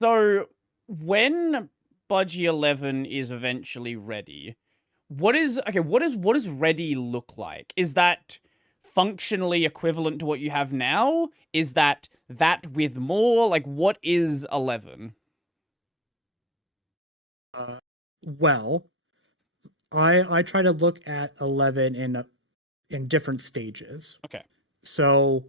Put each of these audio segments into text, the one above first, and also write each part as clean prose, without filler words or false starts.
So when Budgie 11 is eventually ready, what does ready look like? Is that functionally equivalent to what you have now? Is that with more? Like what is 11? Uh, well, I try to look at 11 in different stages. Okay. So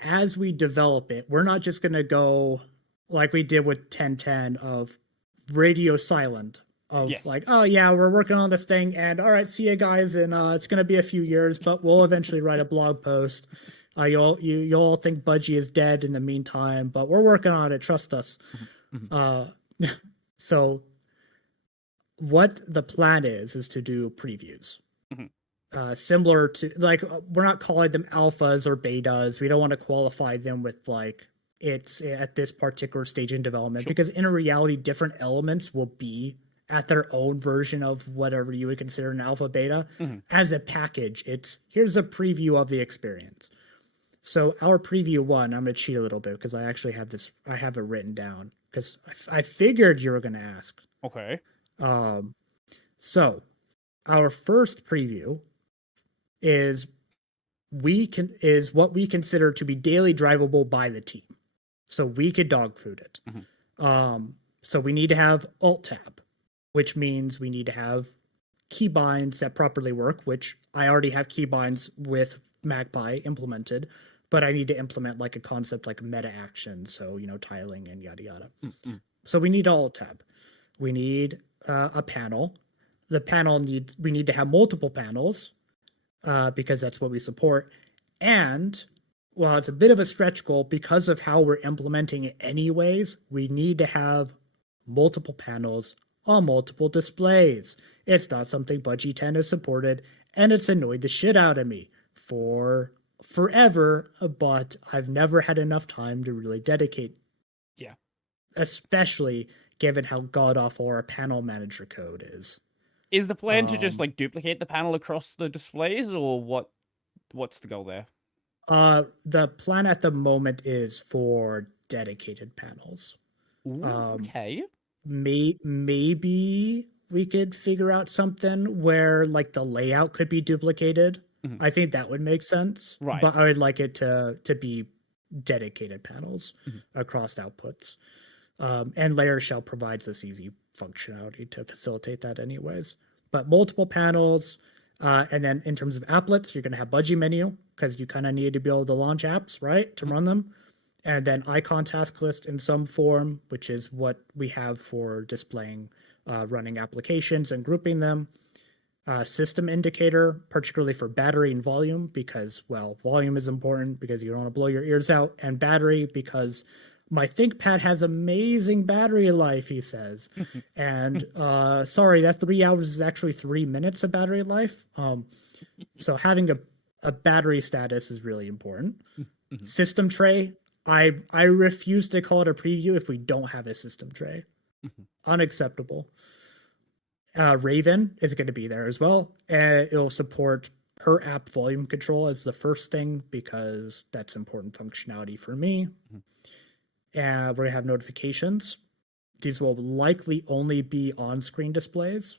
as we develop it, we're not just going to go like we did with 1010 of radio silent of Yes. like, oh yeah, we're working on this thing, and all right, see you guys, and it's going to be a few years, but we'll eventually write a blog post. You'll all think Budgie is dead in the meantime, but we're working on it. Trust us. Mhm, mhm, Uh, so what the plan is to do previews. mhm. Similar to like we're not calling them alphas or betas. We don't want to qualify them with like it's at this particular stage in development Sure. because in reality, different elements will be at their own version of whatever you would consider an alpha beta. Mhm. As a package, it's here's a preview of the experience. So our preview one, I'm gonna cheat a little bit because I actually have this. I have it written down because I figured you were gonna ask. Okay. Um, so our first preview is what we consider to be daily drivable by the team. So we could dog food it. Mhm. So we need to have alt tab, which means we need to have keybinds that properly work, which I already have keybinds with Magpie implemented, but I need to implement like a concept like meta action. So, tiling and yada yada. Mm-mm. So we need alt tab. We need a panel. We need to have multiple panels because that's what we support. And while it's a bit of a stretch goal, because of how we're implementing it anyways, we need to have multiple panels on multiple displays. It's not something Budgie 10 has supported, and it's annoyed the shit out of me for forever, but I've never had enough time to really dedicate. Yeah. Especially given how god awful our panel manager code is. Is the plan to just Um, like duplicate the panel across the displays, or what's the goal there? the plan at the moment is for dedicated panels. Ooh, Um, okay. maybe we could figure out something where like the layout could be duplicated. Mhm. I think that would make sense, Right. but I would like it to be dedicated panels Mhm. across outputs. And Layer Shell provides this easy functionality to facilitate that, anyways. But multiple panels, and then in terms of applets, you're going to have Budgie menu because you kind of need to be able to launch apps, right, to Mhm. run them. And then icon task list in some form, which is what we have for displaying running applications and grouping them. System indicator, particularly for battery and volume, because, well, volume is important because you don't want to blow your ears out, and battery because my ThinkPad has amazing battery life, he says. And sorry, that 3 hours is actually 3 minutes of battery life. So having a battery status is really important. Mhm. System tray, I refuse to call it a preview if we don't have a system tray. Mhm. Unacceptable. Raven is going to be there as well. And it'll support per app volume control as the first thing because that's important functionality for me. Mhm. And we're going to have notifications. These will likely only be on-screen displays,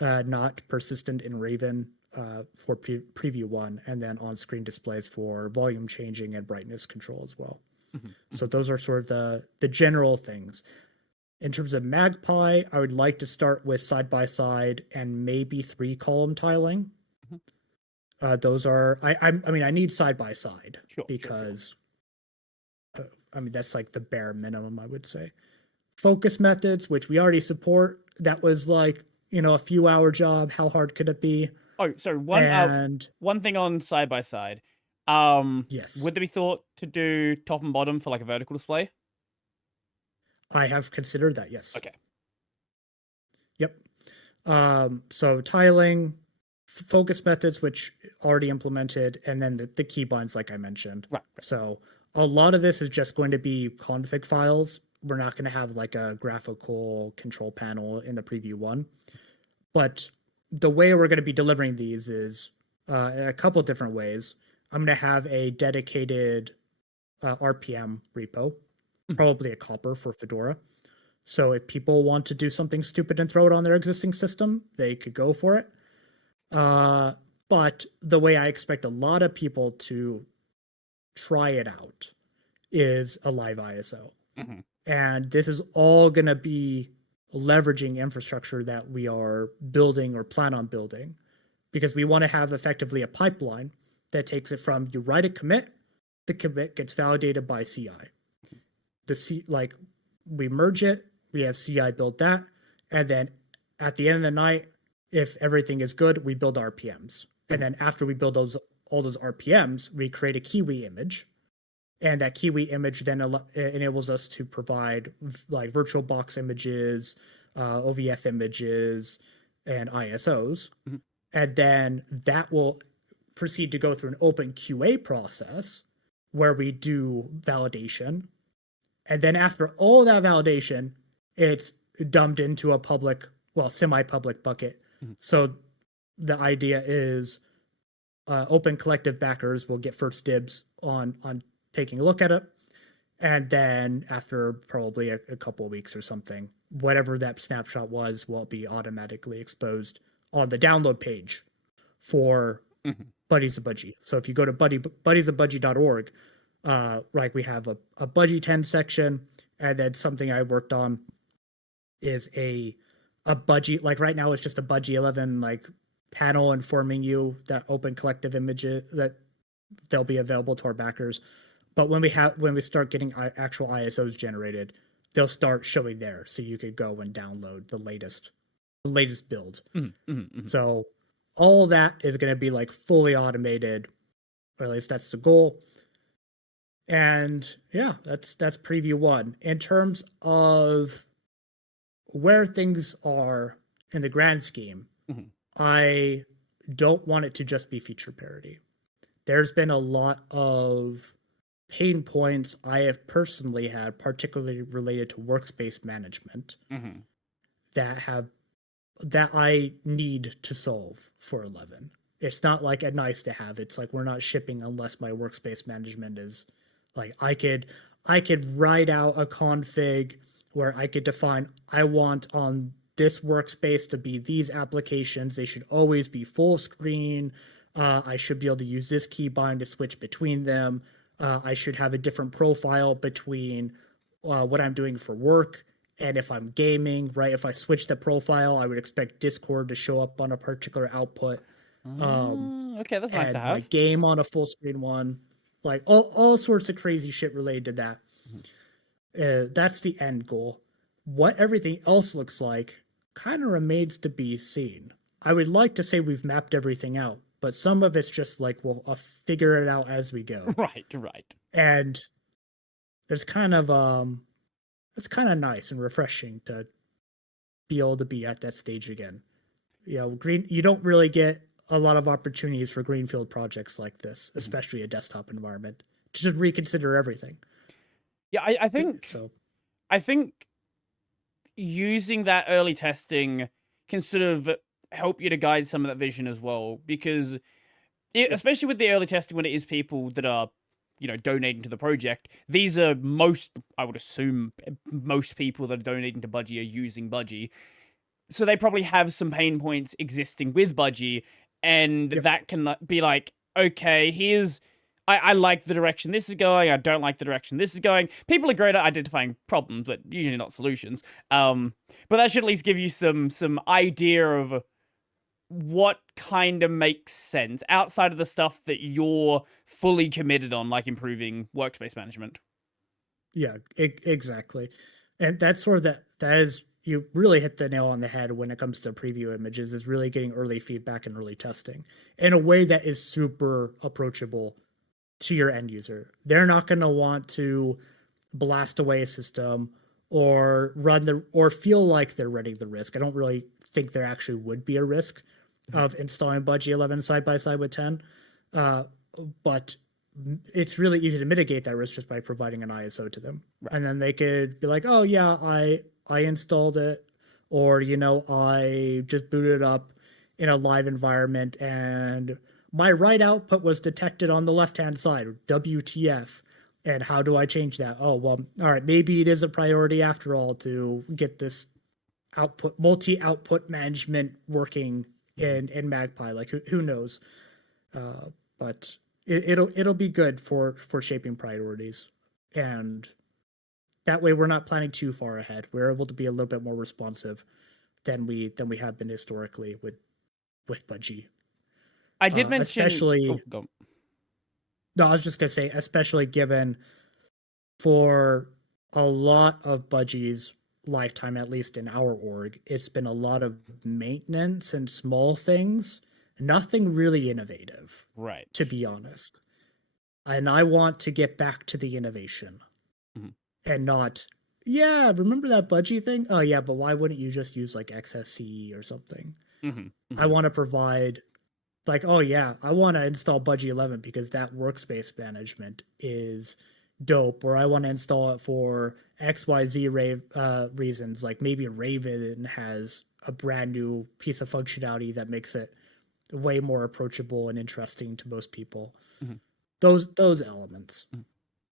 not persistent in Raven for preview one, and then on-screen displays for volume changing and brightness control as well. Mhm. So those are sort of the general things. In terms of Magpie, I would like to start with side by side and maybe 3-column tiling. Mhm. Those are I need side by side Sure, sure, sure. because that's like the bare minimum, I would say. Focus methods, which we already support, that was like a few hour job. How hard could it be? Oh, so And one thing on side by side. yes, Would there be thought to do top and bottom for like a vertical display? I have considered that. Yes. Okay. Yep. So tiling, focus methods, which already implemented, and then the keybinds, like I mentioned. Right. So a lot of this is just going to be config files. We're not going to have like a graphical control panel in the preview one. But the way we're going to be delivering these is a couple different ways. I'm going to have a dedicated RPM repo probably a copper for Fedora. So if people want to do something stupid and throw it on their existing system, they could go for it. But the way I expect a lot of people to try it out is a live ISO. And this is all going to be leveraging infrastructure that we are building or plan on building, because we want to have effectively a pipeline that takes it from you write a commit, the commit gets validated by CI. We merge it, we have CI build that, and then at the end of the night, if everything is good, we build RPMs. And then after we build all those RPMs, we create a Kiwi image. And that Kiwi image then enables us to provide like VirtualBox images, OVF images, and ISOs. And then that will proceed to go through an open QA process where we do validation. And then after all that validation, it's dumped into a public, semi-public bucket. So the idea is open collective backers will get first dibs on taking a look at it. And then after probably a couple of weeks or something, whatever that snapshot was will be automatically exposed on the download page for Buddies of Budgie. So if you go to buddiesofbudgie.org, like we have a Budgie 10 section, and then something I worked on is a Budgie, like right now it's just a Budgie 11 like panel informing you that open collective images that they'll be available to our backers. But when we start getting actual ISOs generated, they'll start showing there, so you could go and download the latest build. So all that is going to be like fully automated, or at least that's the goal. And yeah, that's preview 1. In terms of where things are in the grand scheme, I don't want it to just be feature parity. There's been a lot of pain points I have personally had, particularly related to workspace management, that I need to solve for 11. It's not like a nice to have. It's like we're not shipping unless my workspace management is like I could write out a config where I could define I want on this workspace to be these applications. They should always be full screen. I should be able to use this keybind to switch between them. I should have a different profile between what I'm doing for work and if I'm gaming, right? If I switch the profile, I would expect Discord to show up on a particular output. Okay, that's nice to have. My game on a full screen one, like all sorts of crazy shit related to that. That's the end goal. What everything else looks like kind of remains to be seen. I would like to say we've mapped everything out, but some of it's just like I'll figure it out as we go. Right. And it's kind of nice and refreshing to be able to be at that stage again. You don't really get a lot of opportunities for greenfield projects like this, especially a desktop environment, to just reconsider everything. Yeah, I think so. I think using that early testing can sort of help you to guide some of that vision as well, because especially with the early testing, when it is people that are donating to the project, these are I would assume most people that are donating to Budgie are using Budgie, so they probably have some pain points existing with Budgie, and that can be like, okay, here's I like the direction this is going, I don't like the direction this is going. People are great at identifying problems, but usually not solutions. But that should at least give you some idea of what kind of makes sense outside of the stuff that you're fully committed on, like improving workspace management. Yeah, exactly. And that's sort of that is, you really hit the nail on the head when it comes to preview images, is really getting early feedback and early testing in a way that is super approachable to your end user. They're not going to want to blast away a system or or feel like they're running the risk. I don't really think there actually would be a risk of installing Budgie 11 side by side with 10. But it's really easy to mitigate that risk just by providing an ISO to them. Right. And then they could be like, oh yeah, I installed it, or, I just booted it up in a live environment and my write output was detected on the left-hand side, WTF. And how do I change that? Oh, well, all right, maybe it is a priority after all to get this multi-output management working in Magpie. Like who knows? But it'll be good for shaping priorities, and that way we're not planning too far ahead. We're able to be a little bit more responsive than we have been historically with Budgie. I did mention, especially. go. No, I was just gonna say, especially given for a lot of Budgie's lifetime, at least in our org, it's been a lot of maintenance and small things, nothing really innovative, Right. to be honest. And I want to get back to the innovation and not, yeah, remember that Budgie thing? Oh yeah, but why wouldn't you just use like XFCE or something? I want to provide like, oh yeah, I want to install Budgie 11 because that workspace management is dope, or I want to install it for XYZ reasons. Like maybe Raven has a brand new piece of functionality that makes it way more approachable and interesting to most people. Those elements.